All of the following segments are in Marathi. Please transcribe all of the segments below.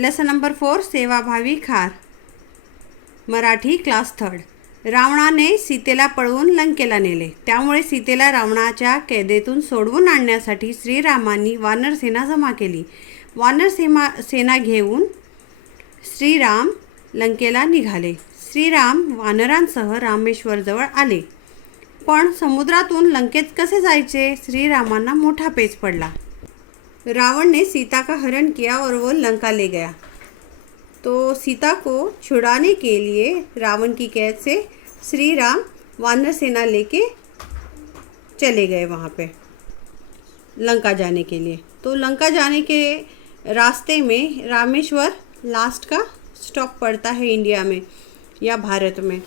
लेसन नंबर 4 सेवाभावी खार. मराठी क्लास 3. रावणाने सीतेला पळवून लंकेला नेले. त्यामुळे सीतेला रावणाच्या कैदेतून सोडवून आणण्यासाठी श्रीरामांनी वानरसेना जमा केली. सेना घेऊन श्रीराम लंकेला निघाले. श्रीराम वानरांसह रामेश्वरजवळ आले. पण समुद्रातून लंकेत कसे जायचे? श्रीरामांना मोठा पेच पडला. रावण ने सीता का हरण किया और वो लंका ले गया. तो सीता को छुड़ाने के लिए रावण की कैद से श्री राम वानर सेना लेके चले गए वहाँ पे लंका जाने के लिए. तो लंका जाने के रास्ते में रामेश्वर लास्ट का स्टॉप पड़ता है इंडिया में या भारत में.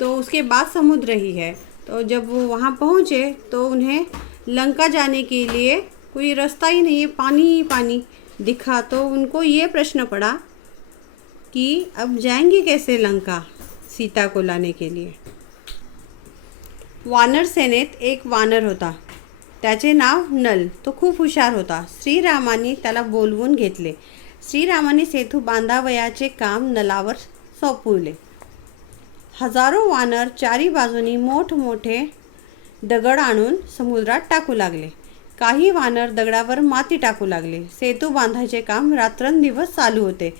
तो उसके बाद समुद्र ही है. तो जब वो वहाँ पहुँचे तो उन्हें लंका जाने के लिए कोई रास्ता ही नहीं है, पानी ही पानी दिखा. तो उनको ये प्रश्न पड़ा कि अब जाएंगे कैसे लंका सीता को लाने के लिए. वानर सेनेत एक वानर होता. त्याचे नाव नल. तो खूप हुशार होता. श्रीरामांनी त्याला बोलवून घेतले. श्रीरामांनी सेतू बांधावयाचे काम नलावर सोपवले. हजारो वानर चारी बाजूनी मोठमोठे दगड आणून समुद्रात टाकू लागले. काही वानर दगडावर माती टाकू लागले. सेतू बांधायचे काम रात्रंदिवस चालू होते.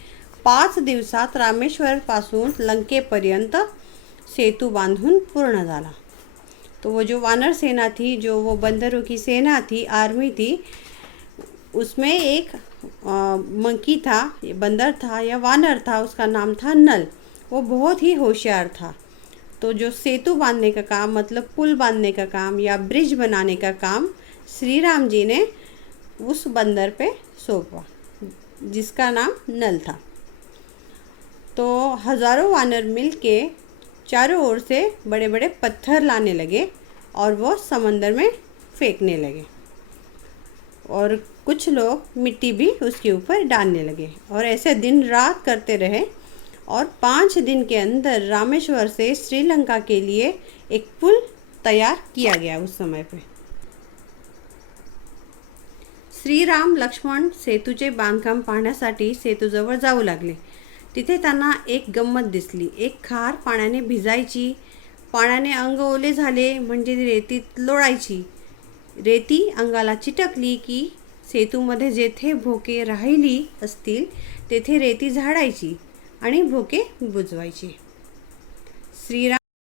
5 दिवसात रामेश्वरपासून लंकेपर्यंत सेतु बांधून पूर्ण झाला. तो वो जो वानर सेना थी, जो वो बंदरों की सेना थी, आर्मी थी, उसमें एक मंकी था, बंदर था या वानर था, उसका नाम था नल. वो बहुत ही होशियार था. तो जो सेतु बांधने का काम, मतलब पुल बांधने का काम या ब्रिज बनाने का काम श्री राम जी ने उस बंदर पे सौंपा जिसका नाम नल था. तो हजारों वानर मिलके चारों ओर से बड़े बड़े पत्थर लाने लगे और वो समंदर में फेंकने लगे. और कुछ लोग मिट्टी भी उसके ऊपर डालने लगे. और ऐसे दिन रात करते रहे. और 5 दिन के अंदर रामेश्वर से श्रीलंका के लिए एक पुल तैयार किया गया. उस समय पे श्रीराम लक्ष्मण सेतूचे बांधकाम पाहण्यासाठी सेतूजवळ जाऊ लागले. तिथे त्यांना एक गंमत दिसली. एक खार पाण्याने भिजायची. पाण्याने अंग ओले झाले म्हणजे रेतीत लोळायची. रेती अंगाला चिटकली की सेतूमध्ये जेथे भोके राहिली असतील तेथे रेती झाडायची आणि भोके बुजवायची.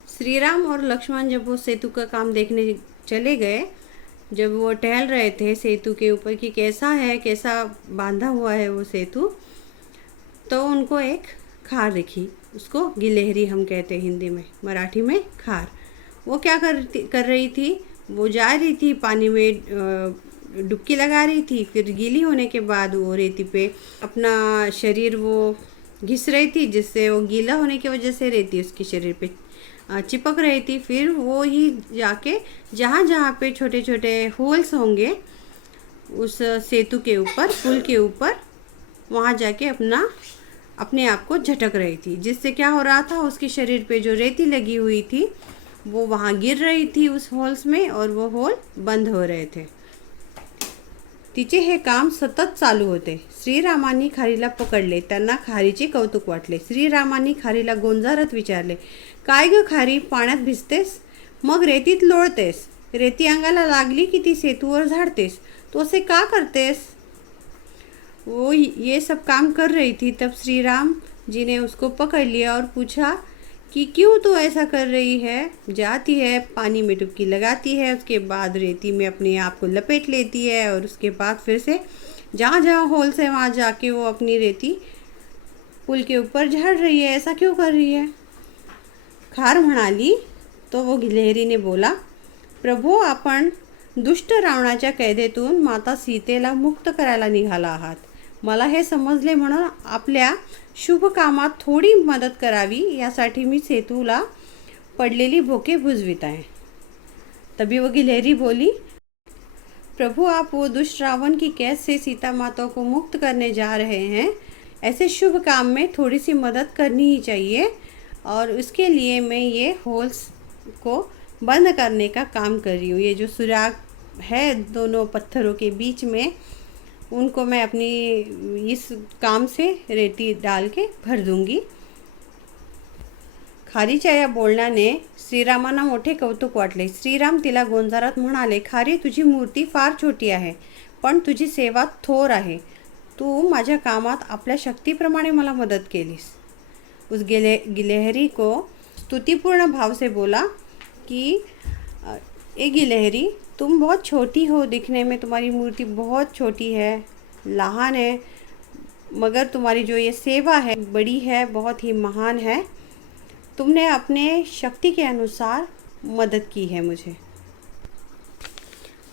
श्रीराम और लक्ष्मण जब वो सेतु का काम देखने चले गए, जब वो टहल रहे थे सेतु के ऊपर कि कैसा है, कैसा बांधा हुआ है वो सेतु, तो उनको एक खार दिखी. उसको गिलहरी हम कहते हैं हिंदी में, मराठी में खार. वो क्या कर रही थी? वो जा रही थी पानी में, डुबकी लगा रही थी. फिर गीली होने के बाद वो रेती पे अपना शरीर वो घिस रही थी, जिससे वो गीला होने की वजह से रेती उसके शरीर पे चिपक रही थी. फिर वो ही जाके जहाँ जहाँ पे छोटे छोटे होल्स होंगे उस सेतु के ऊपर, पुल के ऊपर, वहाँ जाके अपने आप को झटक रही थी. जिससे क्या हो रहा था, उसके शरीर पे जो रेती लगी हुई थी वो वहाँ गिर रही थी उस होल्स में और वो होल बंद हो रहे थे. तिचे हे काम सतत चालू होते. श्रीरामांनी खारीला पकडले. त्यांना खारीचे कौतुक वाटले. श्रीरामांनी खारीला गोंजारत विचारले, काय ग खारी, पाण्यात भिजतेस, मग रेतीत लोळतेस, रेती अंगाला लागली की ती सेतूवर झाडतेस, तो असे का करतेस? वो ये सब काम कर रही थी. तब श्री राम जी ने उसको पकड़ लिया और पूछा कि क्यों तो ऐसा कर रही है? जाती है, पानी में डुबकी लगाती है, उसके बाद रेती में अपने आप को लपेट लेती है और उसके बाद फिर से जहाँ जहाँ होल्स है वहाँ जाके वो अपनी रेती पुल के ऊपर झाड़ रही है. ऐसा क्यों कर रही है? खार म्हणाली. तो वो गिलहरीने बोला, प्रभू, आपण दुष्ट रावणाच्या कैदेतून माता सीतेला मुक्त करायला निघाला आहात. मला हे समजले म्हणून आपल्या शुभ कामात थोडी मदत करावी यासाठी मी सेतूला पडलेली भोके बुजवित आहे. तभी वो गिलहरी बोली, प्रभु, आप वो दुष्ट रावण की कैद से सीता माता को मुक्त करने जा रहे हैं. ऐसे शुभ काम में थोड़ी सी मदद करनी ही चाहिए और उसके लिए मैं ये होल्स को बंद करने का काम कर रही हूँ. ये जो सुराग है दोनों पत्थरों के बीच में, उनको मैं अपनी इस काम से रेती डाल के भर दूंगी। खारीच्या या बोलण्याने श्रीरामांना मोठे कौतुक वाटले। श्रीराम तिला गोंजारत म्हणाले, खारी, तुझी मूर्ती फार छोटी आहे, पण तुझी सेवा थोर आहे। तू माझ्या कामात आपल्या शक्तीप्रमाणे मला मदत केलीस। उस गिलहरी को स्तुतिपूर्ण भाव से बोला कि ए गिलहरी, तुम बहुत छोटी हो, दिखने में तुम्हारी मूर्ति बहुत छोटी है, लहान है, मगर तुम्हारी जो ये सेवा है बड़ी है, बहुत ही महान है। तुमने अपने शक्ति के अनुसार मदत की है मुझे,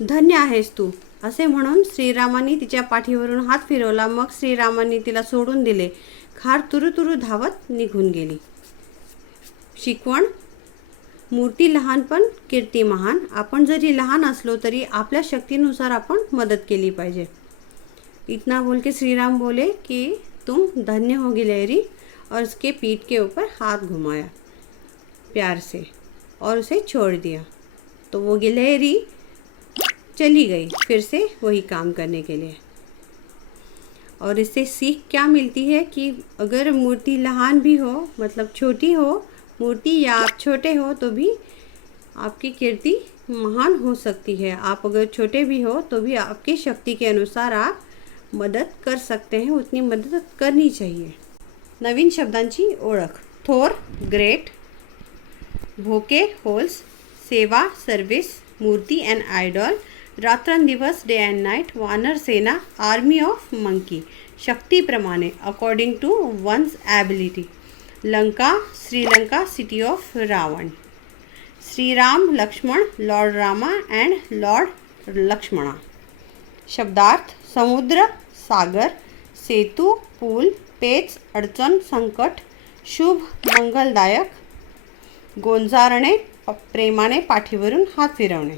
धन्य आहेस तू, असे म्हणून श्रीरामांनी तिच्या पाठीवरून हात फिरवला। मग श्रीरामांनी तिला सोडून दिले। खार तुरुतुरु धावत निघून गेली। शिकवण: मूर्ती लहान पण कीर्ती महान। आपण जरी लहान असलो तरी आपल्या शक्तीनुसार आपण मदत केली पाहिजे। इतना बोल के श्रीराम बोले कि तुम धन्य हो गिलहरी, और उसके पीठ के ऊपर हाथ घुमाया प्यार से और उसे छोड़ दिया। तो वो गिलहरी चली गई फिर से वही काम करने के लिए। और इससे सीख क्या मिलती है कि अगर मूर्ति लहान भी हो, मतलब छोटी हो मूर्ति, या आप छोटे हो तो भी आपकी कीर्ति महान हो सकती है। आप अगर छोटे भी हो तो भी आपकी शक्ति के अनुसार आप मदत कर सकते हैं, उतनी मदद करनी चाहिए। नवीन शब्दांची ओळख: थोर, ग्रेट, भोके, होल्स, सेवा, सर्विस, मूर्ती एंड आयडॉल, रात्रंदिवस, डे एंड नाइट, वानर सेना, आर्मी ऑफ मंकी, शक्तीप्रमाणे, according to one's ability, Lanka, Sri Lanka, city of Ravan, Shri Ram, Lakshman, lord Rama and lord Lakshmana. शब्दार्थ: समुद्र, सागर, सेतू, पूल, पेच, अडचण, संकट, शुभ, मंगलदायक, गोंजारणे, प्रेमाने पाठीवरून हात फिरवणे।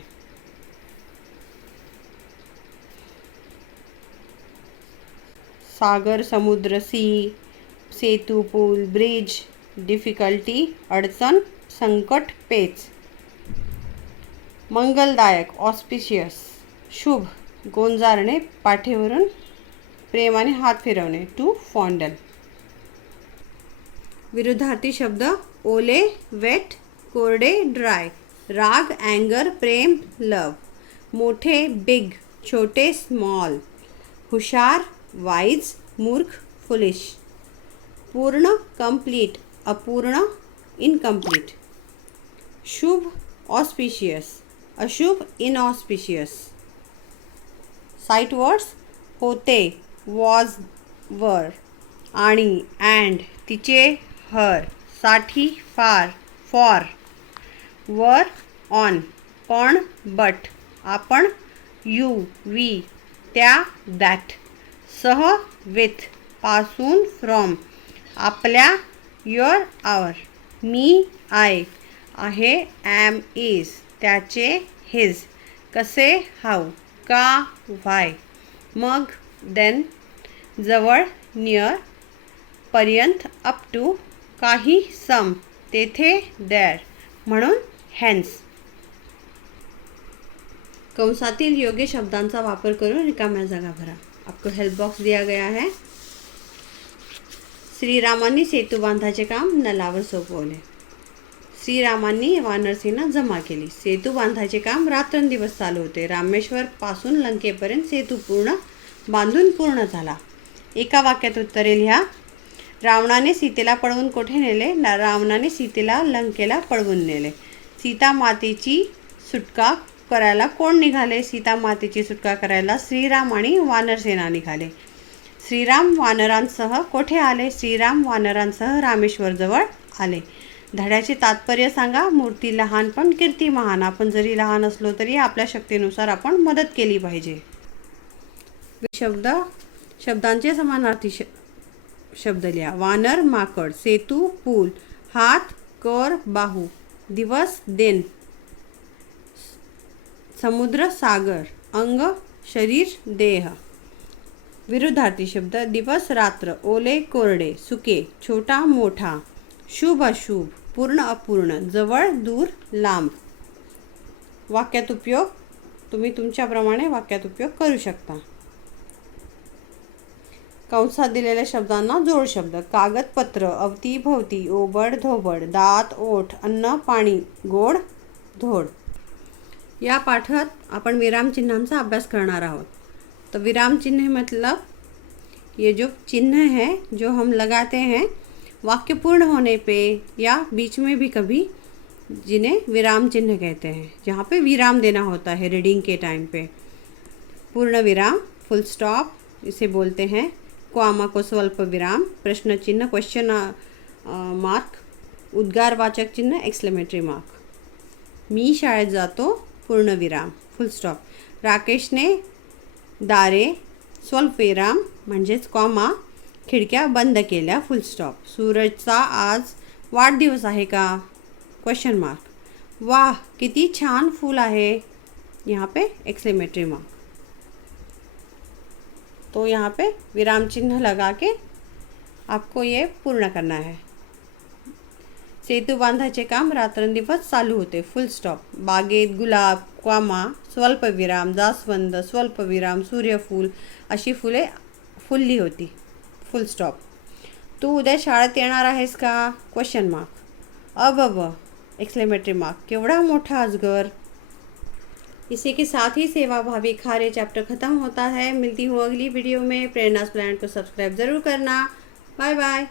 सागर, समुद्र, सी, सेतू, पूल, ब्रिज, डिफिकल्टी, अडचण, संकट, पेच। मंगलदायक, ऑस्पिशियस, शुभ, गोंजारणे, पाठीवरून प्रेमाने हात फिरवणे, टू फॉन्डल। विरुद्धार्थी शब्द: ओले, वेट, कोरडे, ड्राय, राग, अँगर, प्रेम, लव, मोठे, बिग, छोटे, स्मॉल, हुशार, वाइज, मूर्ख, फुलिश, पूर्ण, कंप्लीट, अपूर्ण, इनकम्प्लीट, शुभ, ऑस्पिशियस, अशुभ, इनऑस्पिशियस। साइट वर्ड्स: होते, वॉज, वर, आणि, अँड, तिचे, हर, साठी, फार, फॉर, वर, ऑन, पण, बट, आपण, यू, वी, त्या, दॅट, सह, विथ, पासून, फ्रॉम, आपल्या, युअर, आवर, मी, आय, आहे, ॲम, इज, त्याचे, हिज, कसे, हाऊ, का, व्हाय, मग, देन, जवळ, नियर, पर्यंत, अप टू, काही, सम, तेथे, देअर, म्हणून, हेन्स। कंसातील योग्य शब्दांचा वापर करून रिकाम्या जागा भरा। आपको हेल्प बॉक्स दिया गया है। श्रीरामांनी सेतू बांधायचे काम नलावर सोपवले। श्रीरामांनी वानरसेना जमा केली। सेतू बांधायचे काम रात्रंदिवस चालू होते। रामेश्वर पासून लंकेपर्यंत सेतू बांधून पूर्ण झाला। एका वाक्यात उत्तरे लिहा। रावणाने सीतेला पळवून कोठे नेले? रावणाने सीतेला लंकेला पळवून नेले। सीता मातेची सुटका करायला कोण निघाले? सीता मातेची सुटका करायला श्रीराम आणि वानरसेना निघाले। श्रीराम वानरांसह कोठे आले? श्रीराम वानरांसह रामेश्वर जवळ आले। धड्याचे तात्पर्य सांगा। मूर्ती लहान पण कीर्ती महान। आपण जरी लहान असलो तरी आपल्या शक्तीनुसार आपण मदत केली पाहिजे। शब्दांचे समानार्थी शब्द लिहा। वानर माकड, सेतू पूल, हात कर बाहू, दिवस दिन, समुद्र सागर, अंग शरीर देह। विरुद्धार्थी शब्द दिवस रात्र, ओले कोरडे, सुके छोटा मोठा, शुभ अशुभ, पूर्ण अपूर्ण, जवळ दूर लांब। वाक्यात उपयोग तुम्ही तुमच्याप्रमाणे वाक्यात उपयोग करू शकता। कंसात दिलेल्या शब्दांना जोड शब्द. कागदपत्र, अवतीभवती, ओबड धोबड, दात, ओठ, अन्न, पाणी, गोड, धोड. या पाठात आपण विराम चिन्हांचा अभ्यास करणार आहोत. तो विराम चिन्ह मतलब ये जो चिन्ह है जो हम लगाते हैं वाक्य पूर्ण होने पे या बीच में भी कभी, जिन्हें विराम चिन्ह कहते हैं, जहाँ पे विराम देना होता है रीडिंग के टाइम पे. पूर्ण विराम, फुल स्टॉप इसे बोलते हैं. कॉमा को स्वल्प विराम, प्रश्न चिन्ह क्वेश्चन मार्क, उद्गारवाचक चिन्ह एक्सक्लेमेटरी मार्क. मी शाळेत जातो पूर्ण विराम, फुल स्टॉप. राकेशने दारे स्वल्प विराम म्हणजेच कॉमा खिडक्या बंद केल्या, फुल स्टॉप. सूरजचा आज वाढदिवस आहे का, क्वेश्चन मार्क. वाह किती छान फूल आहे, यहाँ पे एक्सक्लेमेटरी मार्क. तो यहाँ पे विराम चिन्ह लगा के आपको ये पूर्ण करना है. सेतू बांधायचे काम रात्रंदिवस चालू होते, फुल स्टॉप. बागेत गुलाब, कॉमा स्वल्प विराम, जास्वंद स्वल्प विराम, सूर्यफूल अशी फुले फुलली होती, फुल स्टॉप. तू उद्या शाळेत येणार आहेस का, क्वेश्चन मार्क. अब एक्सक्लेमेटरी मार्क. केवढा मोठा अजगर. इसी के साथ ही सेवा भावी खारे चैप्टर ख़त्म होता है. मिलती हूँ अगली वीडियो में. प्रेरणास प्लैनेट को सब्सक्राइब ज़रूर करना. Bye bye.